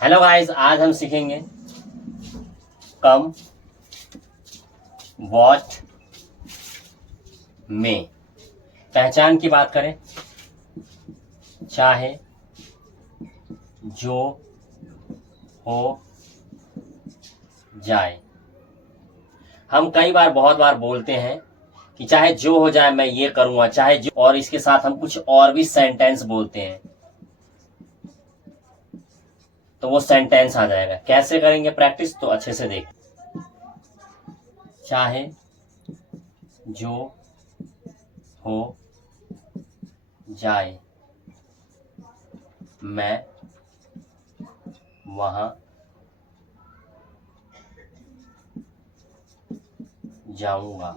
Hello guys, आज हम सीखेंगे कम, वॉट, में। पहचान की बात करें, चाहे, जो, हो, जाए। हम कई बार बहुत बार बोलते हैं कि चाहे जो हो जाए मैं ये करूंगा, चाहे जो, और इसके साथ हम कुछ और भी सेंटेंस बोलते हैं तो वो सेंटेंस आ जाएगा। कैसे करेंगे प्रैक्टिस, तो अच्छे से देख। चाहे, जो, हो, जाए, मैं वहां जाऊंगा।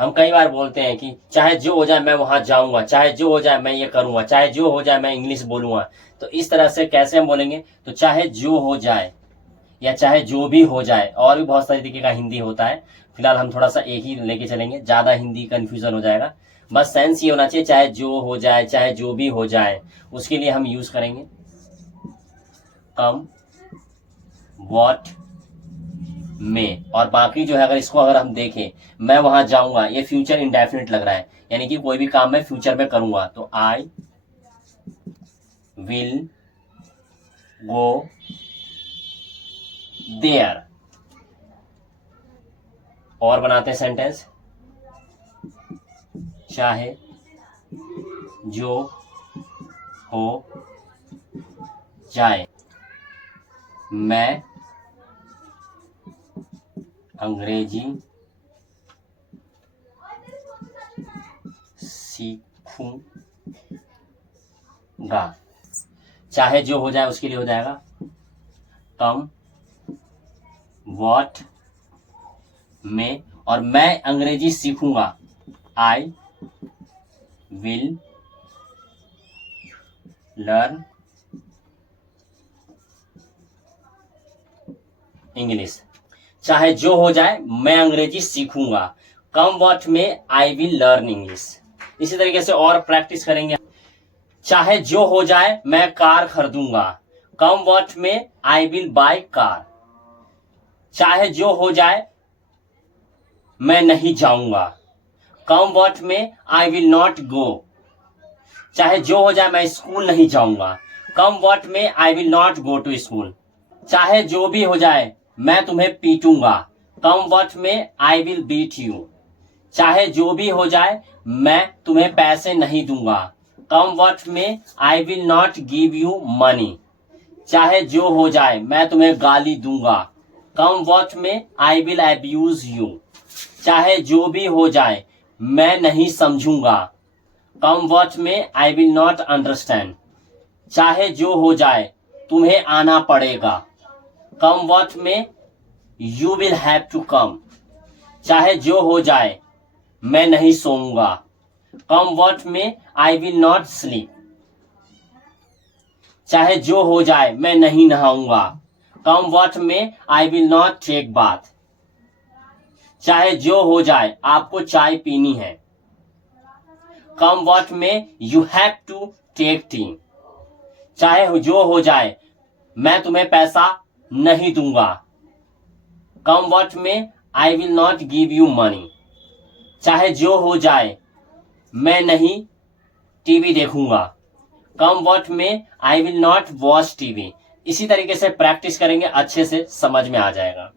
हम कई बार बोलते हैं कि चाहे जो हो जाए मैं वहां जाऊंगा, चाहे जो हो जाए मैं ये करूंगा, चाहे जो हो जाए मैं इंग्लिश बोलूंगा। तो इस तरह से कैसे हम बोलेंगे, तो चाहे जो हो जाए या चाहे जो भी हो जाए। और भी बहुत सारे तरीके का हिंदी होता है, फिलहाल हम थोड़ा सा एक ही लेके चलेंगे, ज्यादा हिंदी कंफ्यूजन हो जाएगा। बस सेंस ये होना चाहिए, चाहे जो हो जाए, चाहे जो भी हो जाए। उसके लिए हम यूज करेंगे कम, वॉट, में। और बाकी जो है, अगर इसको अगर हम देखें, मैं वहां जाऊंगा, ये फ्यूचर इंडेफिनिट लग रहा है, यानी कि कोई भी काम मैं फ्यूचर में करूंगा। तो आई विल गो देयर। और बनाते हैं सेंटेंस, चाहे जो हो जाए मैं अंग्रेजी सीखूंगा। चाहे जो हो जाए उसके लिए हो जाएगा कम, वॉट, में। और मैं अंग्रेजी सीखूंगा, आई विल लर्न इंग्लिश। चाहे जो हो जाए मैं अंग्रेजी सीखूंगा, कम what may I will learn English. इसी तरीके से और प्रैक्टिस करेंगे। चाहे जो हो जाए मैं car खरीदूंगा, come what may I will by car. चाहे जो हो जाए मैं नहीं जाऊंगा, come what may I will not गो। चाहे जो हो जाए मैं स्कूल नहीं जाऊंगा, come what may I will not go to school. चाहे जो भी हो जाए मैं तुम्हें पीटूंगा, कम what may I will beat you. चाहे जो भी हो जाए मैं तुम्हें पैसे नहीं दूंगा, कम what may I will not give you money. चाहे जो हो जाए मैं तुम्हें गाली दूंगा, कम what may I will abuse you. चाहे जो भी हो जाए मैं नहीं समझूंगा, कम what may I will not understand. चाहे जो हो जाए तुम्हें आना पड़ेगा, come what may you will have to come. चाहे जो हो जाए मैं नहीं सोऊंगा, कम what may I will not sleep. चाहे जो हो जाए मैं नहीं नहाऊंगा, come what may I will not take bath. चाहे जो हो जाए आपको चाय पीनी है, come what may you have to take tea. चाहे जो हो जाए मैं तुम्हें पैसा नहीं दूंगा, कम what may I will not give you money. चाहे जो हो जाए मैं नहीं टीवी देखूंगा, कम what may I will not watch TV. इसी तरीके से प्रैक्टिस करेंगे, अच्छे से समझ में आ जाएगा।